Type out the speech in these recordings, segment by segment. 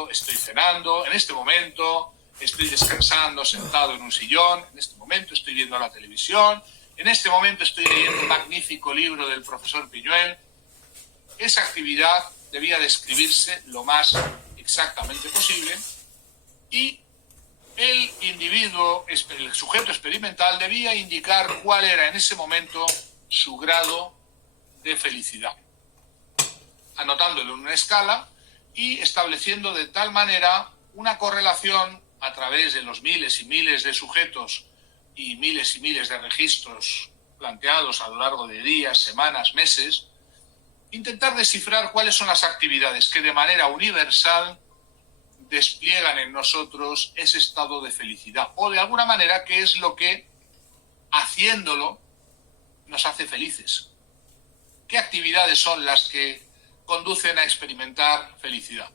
momento estoy cenando, en este momento estoy descansando sentado en un sillón, en este momento estoy viendo la televisión, en este momento estoy leyendo un magnífico libro del profesor Piñuel. Esa actividad debía describirse lo más exactamente posible y el individuo, el sujeto experimental, debía indicar cuál era en ese momento su grado de felicidad, anotándolo en una escala y estableciendo de tal manera una correlación a través de los miles y miles de sujetos y miles de registros planteados a lo largo de días, semanas, meses, intentar descifrar cuáles son las actividades que de manera universal despliegan en nosotros ese estado de felicidad o de alguna manera qué es lo que haciéndolo nos hace felices. ¿Qué actividades son las que conducen a experimentar felicidad?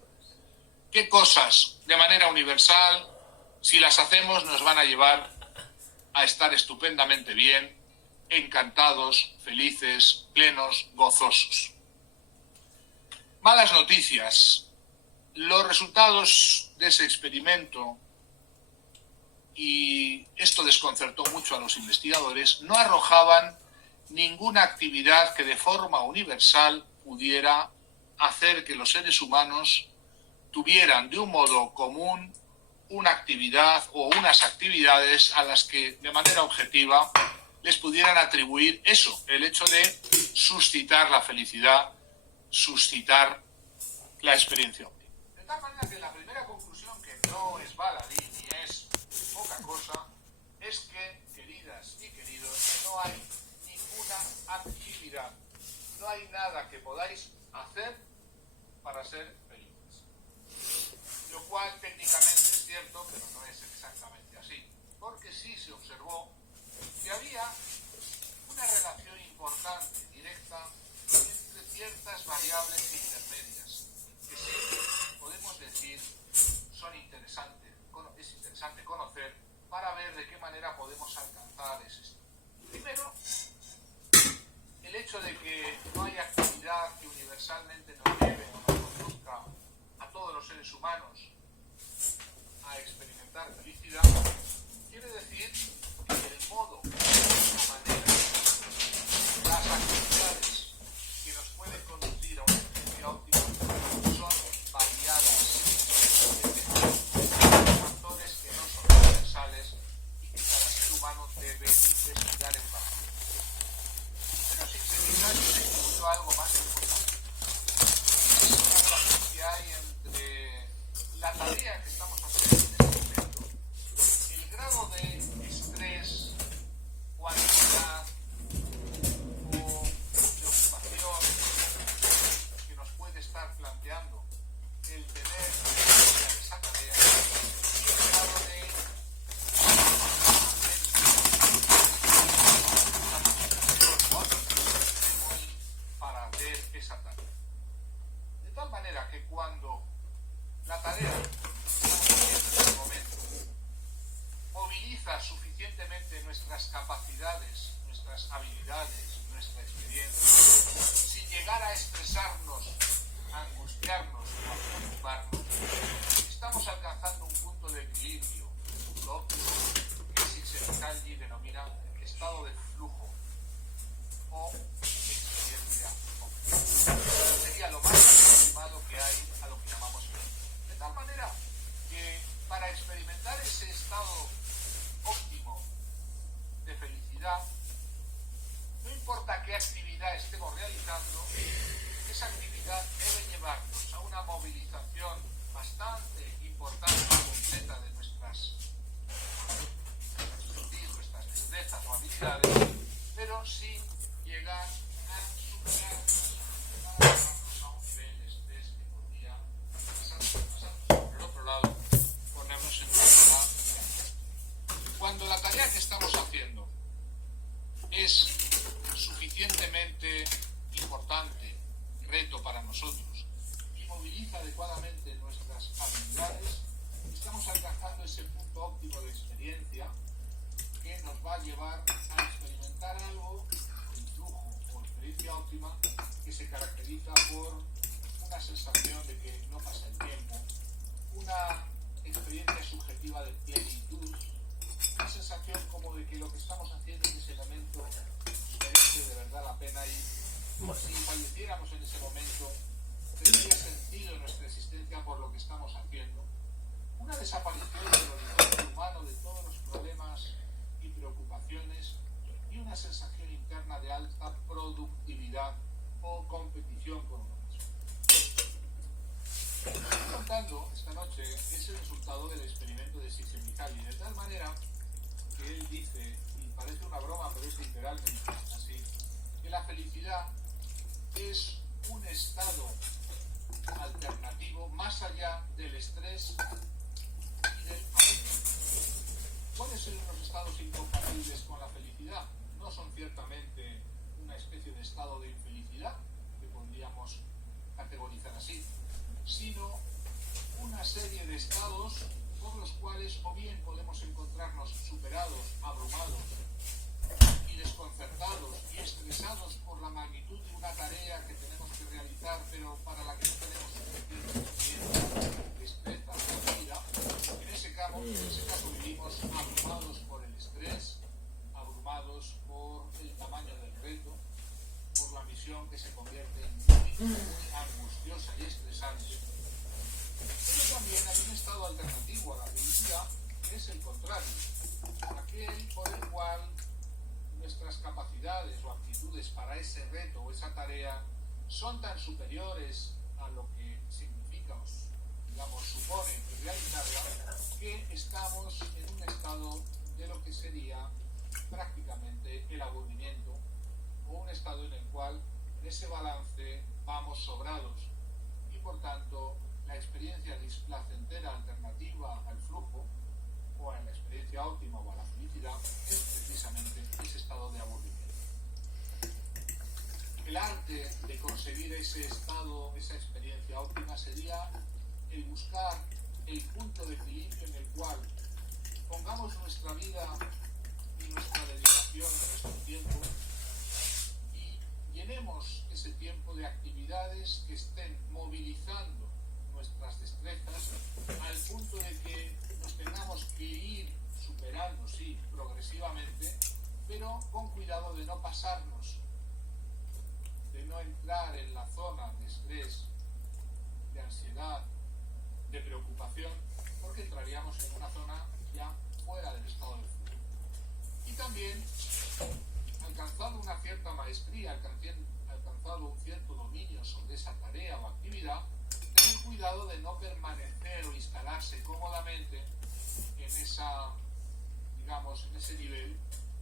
¿Qué cosas de manera universal, si las hacemos, nos van a llevar a estar estupendamente bien, encantados, felices, plenos, gozosos? Malas noticias. Los resultados de ese experimento, y esto desconcertó mucho a los investigadores, no arrojaban ninguna actividad que de forma universal pudiera hacer que los seres humanos tuvieran de un modo común una actividad o unas actividades a las que de manera objetiva les pudieran atribuir eso, el hecho de suscitar la felicidad, suscitar la experiencia óptima. De tal manera que la primera conclusión, que no es baladí ni es poca cosa, es que, queridas y queridos, no hay ninguna actividad, no hay nada que podáis hacer para ser felices. Lo cual técnicamente es cierto, pero no es exactamente así, porque sí se observó que había una relación importante, directa, entre ciertas variables intermedias, que sí podemos decir son interesantes, es interesante conocer para ver de qué manera podemos alcanzar ese estado. Primero, el hecho de que no hay actividad que universalmente nos lleve o nos conduzca a todos los seres humanos a experimentar felicidad, quiere decir que el modo, la manera, las actividades que nos pueden conducir a una experiencia óptima son variadas, factores que no son universales y que cada ser humano debe investigar en particular. Pero sin seguir se descubrió algo más importante. Es la relación que hay entre la tarea que estamos haciendo en este momento, el grado de estrés o ansiedad o preocupación que nos puede estar planteando el tener esa tarea y el grado de para hacer esa tarea. De tal manera que cuando la tarea que estamos haciendo en este momento moviliza suficientemente nuestras capacidades, nuestras habilidades, nuestra experiencia, sin llegar a estresarnos, a angustiarnos o a preocuparnos, estamos alcanzando un punto de equilibrio, un punto óptimo, que Csikszentmihalyi denomina estado de flujo o experiencia óptima. Sería lo más aproximado que hay a lo que llamamos felicidad. De tal manera que para experimentar ese estado óptimo de felicidad, no importa qué actividad estemos realizando, esa actividad debe llevarnos a una movilización bastante importante y completa de nuestros sentidos, nuestras destrezas o habilidades, pero sin llegar a superar a un nivel de estrés que podría pasar por el otro lado, ponernos en una tarea. Cuando la tarea que estamos haciendo es suficientemente importante, reto para nosotros, y moviliza adecuadamente nuestras habilidades, estamos alcanzando ese punto óptimo de experiencia que nos va a llevar a experimentar algo, el flujo o experiencia óptima, que se caracteriza por una sensación de que no pasa el tiempo, una experiencia subjetiva de plenitud, una sensación como de que lo que estamos haciendo en ese momento merece de verdad la pena, y si falleciéramos en ese momento tendría sentido nuestra existencia por lo que estamos haciendo. Una desaparición del horizonte humano, de todos los problemas y preocupaciones, y una sensación interna de alta productividad o competición con uno mismo. Lo que estoy contando esta noche es el resultado del experimento de Csikszentmihalyi, de tal manera que él dice, y parece una broma, pero es literalmente así, que la felicidad es un estado alternativo más allá del estrés y del aburrimiento. ¿Cuáles son los estados incompatibles con la felicidad? No son ciertamente una especie de estado de infelicidad, que podríamos categorizar así, sino una serie de estados por los cuales o bien podemos encontrarnos superados, abrumados y desconcertados y estresados por la magnitud de una tarea que tenemos que realizar, pero para la que no tenemos suficiente destreza o habilidad. En ese caso vivimos abrumados por el estrés, abrumados por el tamaño del reto, por la misión que se convierte en muy angustiosa y estresante. Pero también hay un estado alternativo a la felicidad, que es el contrario, aquel por el cual nuestras capacidades o aptitudes para ese reto o esa tarea son tan superiores a lo que significa, digamos, supone realizarla, que estamos en un estado de lo que sería prácticamente el aburrimiento, o un estado en el cual en ese balance vamos sobrados, y por tanto la experiencia displacentera alternativa al flujo, o a la experiencia óptima o a la felicidad, es precisamente ese estado de aburrimiento. El arte de conseguir ese estado, esa experiencia óptima, sería el buscar el punto de equilibrio en el cual pongamos nuestra vida y nuestra dedicación de nuestro tiempo y llenemos ese tiempo de actividades que estén movilizando nuestras destrezas al punto de que nos tengamos que ir superando, sí, progresivamente, pero con cuidado de no pasarnos, de no entrar en la zona de estrés, de ansiedad, de preocupación, porque entraríamos en una zona ya fuera del estado de flujo. Y también, alcanzado una cierta maestría, alcanzado un cierto dominio sobre esa tarea o actividad, tener cuidado de no permanecer o instalarse cómodamente en esa, digamos, en ese nivel,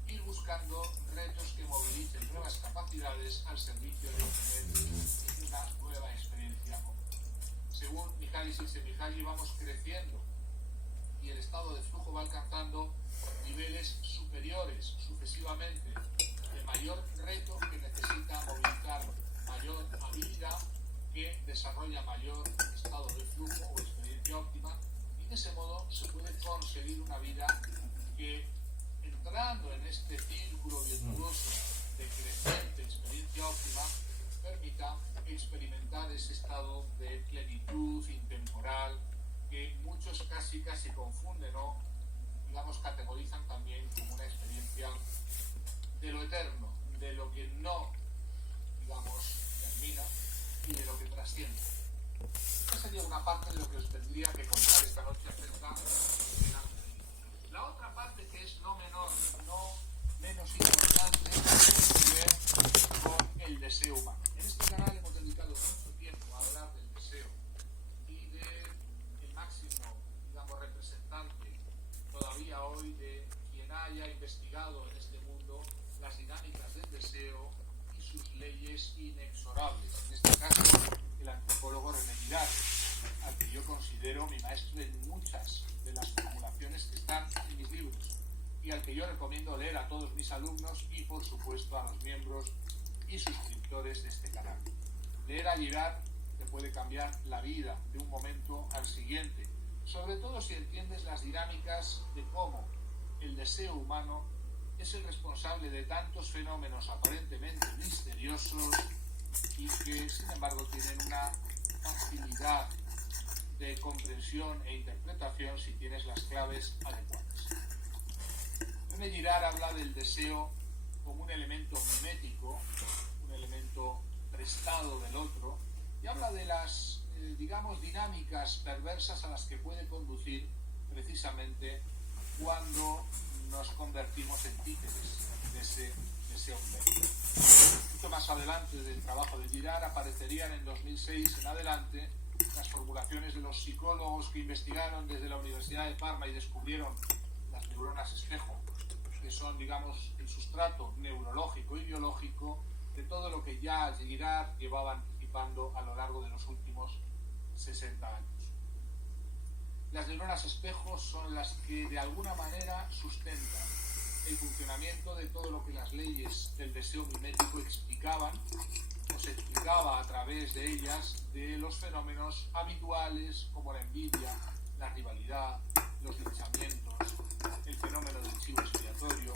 ir buscando retos que movilicen nuevas capacidades al servicio de obtener una nueva experiencia. Según Mihaly Csikszentmihalyi, vamos creciendo y el estado de flujo va alcanzando niveles superiores sucesivamente de mayor reto, que necesita movilizar mayor habilidad, que desarrolla mayor estado de flujo o experiencia óptima, y de ese modo se puede conseguir una vida que, entrando en este círculo virtuoso de creciente experiencia óptima, permita experimentar ese estado de plenitud intemporal que muchos casi confunden o, digamos, categorizan también como una experiencia de lo eterno, de lo que no, digamos, termina y de lo que trasciende. Esta sería una parte de lo que os tendría que contar esta noche acerca de la felicidad. La otra parte, que es no menor, no menos importante, tiene que ver con el deseo humano. En este canal hemos dedicado mucho tiempo a hablar del deseo y del máximo, digamos, representante todavía hoy de quien haya investigado en este mundo las dinámicas del deseo y sus leyes inexorables. En este caso, el antropólogo René Girard, al que yo considero mi maestro en muchas de las formulaciones que están en mis libros, y al que yo recomiendo leer a todos mis alumnos y, por supuesto, a los miembros y suscriptores de este canal. Leer a Girard te puede cambiar la vida de un momento al siguiente, sobre todo si entiendes las dinámicas de cómo el deseo humano es el responsable de tantos fenómenos aparentemente misteriosos y que, sin embargo, tienen una facilidad de comprensión e interpretación si tienes las claves adecuadas. René Girard habla del deseo como un elemento mimético, un elemento prestado del otro, y habla de las, digamos, dinámicas perversas a las que puede conducir precisamente cuando nos convertimos en títeres de ese deseo mimético. Mucho más adelante del trabajo de Girard aparecerían en 2006 en adelante las formulaciones de los psicólogos que investigaron desde la Universidad de Parma y descubrieron las neuronas espejo, que son, digamos, el sustrato neurológico y biológico de todo lo que ya Girard llevaba anticipando a lo largo de los últimos 60 años. Las neuronas espejo son las que de alguna manera sustentan el funcionamiento de todo lo que las leyes del deseo mimético explicaban, o se explicaba a través de ellas, de los fenómenos habituales como la envidia, la rivalidad, los linchamientos, el fenómeno del chivo expiatorio,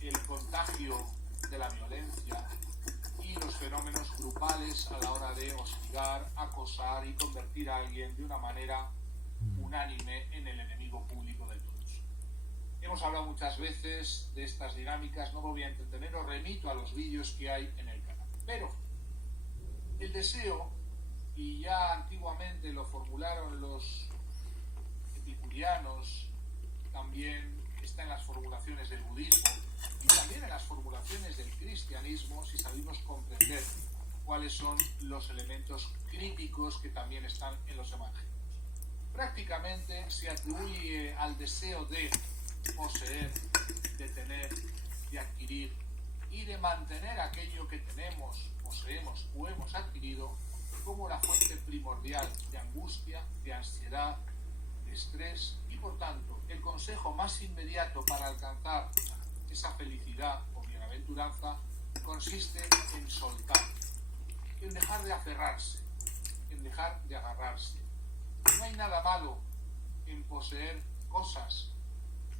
el contagio de la violencia y los fenómenos grupales a la hora de hostigar, acosar y convertir a alguien de una manera unánime en el enemigo público de todos. Hemos hablado muchas veces de estas dinámicas, no me voy a entretener, os remito a los vídeos que hay en el canal. Pero el deseo, y ya antiguamente lo formularon los epicurianos, también está en las formulaciones del budismo y también en las formulaciones del cristianismo, si sabemos comprender cuáles son los elementos críticos que también están en los evangelios. Prácticamente se atribuye al deseo de poseer, de tener, de adquirir y de mantener aquello que tenemos, poseemos o hemos adquirido como la fuente primordial de angustia, de ansiedad, de estrés y por tanto el consejo más inmediato para alcanzar esa felicidad o bienaventuranza consiste en soltar, en dejar de aferrarse, en dejar de agarrarse. No hay nada malo en poseer cosas,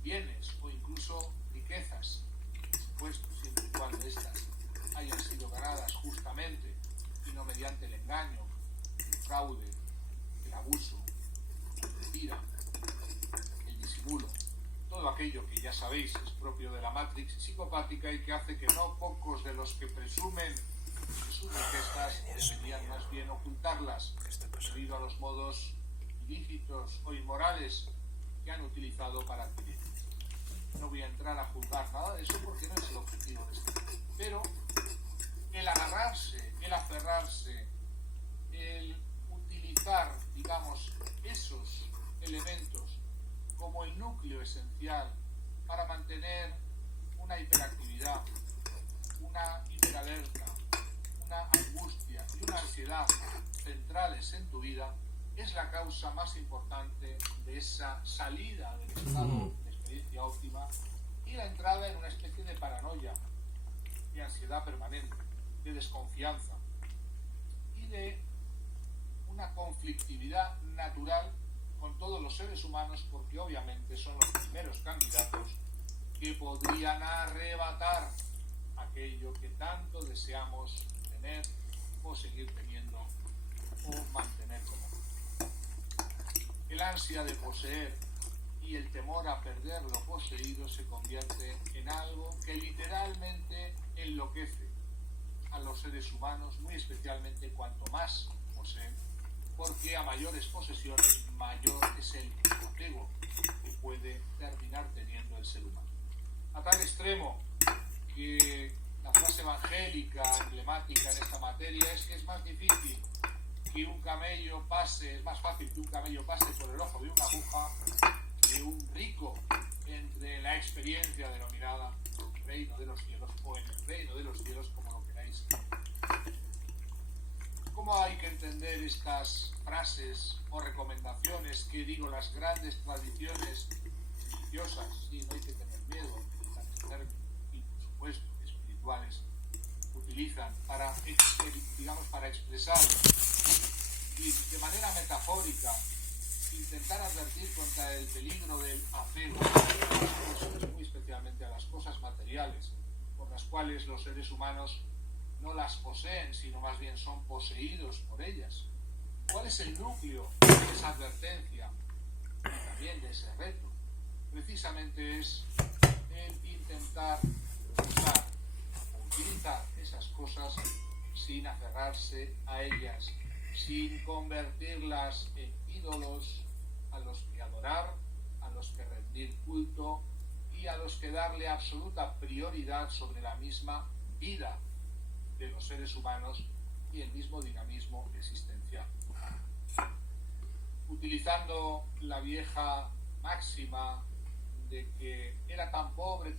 bienes o incluso riquezas, por supuesto, siempre y cuando estas hayan sido ganadas justamente y no mediante el engaño, el fraude, el abuso, la mentira, el disimulo, todo aquello que ya sabéis es propio de la matrix psicopática y que hace que no pocos de los que presumen de sus riquezas deberían más bien ocultarlas debido a los modos ilícitos o inmorales que han utilizado para adquirirlas. No voy a entrar a juzgar nada de eso porque no es el objetivo de este video. Pero el agarrarse, el aferrarse, el utilizar, digamos, esos elementos como el núcleo esencial para mantener una hiperactividad, una hiperalerta, una angustia y una ansiedad centrales en tu vida, es la causa más importante de esa salida del estado de experiencia óptima y la entrada en una especie de paranoia, de ansiedad permanente, de desconfianza y de una conflictividad natural con todos los seres humanos, porque obviamente son los primeros candidatos que podrían arrebatar aquello que tanto deseamos tener o seguir teniendo o mantener como. El ansia de poseer y el temor a perder lo poseído se convierte en algo que literalmente enloquece a los seres humanos, muy especialmente cuanto más poseen, porque a mayores posesiones mayor es el apego que puede terminar teniendo el ser humano. A tal extremo que la frase evangélica emblemática en esta materia es que es más difícil que un camello pase, es más fácil que un camello pase por el ojo de una aguja que un rico entre la experiencia denominada reino de los cielos o en el reino de los cielos, como lo queráis. ¿Cómo hay que entender estas frases o recomendaciones que digo las grandes tradiciones religiosas? Sí, no hay que tener miedo a utilizar este término y por supuesto espirituales utilizan para, digamos, para expresar y de manera metafórica intentar advertir contra el peligro del apego a las cosas, muy especialmente a las cosas materiales, por las cuales los seres humanos no las poseen, sino más bien son poseídos por ellas, ¿Cuál es el núcleo de esa advertencia y también de ese reto? Precisamente es el intentar usar o utilizar esas cosas sin aferrarse a ellas, sin convertirlas en ídolos a los que adorar, a los que rendir culto y a los que darle absoluta prioridad sobre la misma vida de los seres humanos y el mismo dinamismo existencial. Utilizando la vieja máxima de que era tan pobre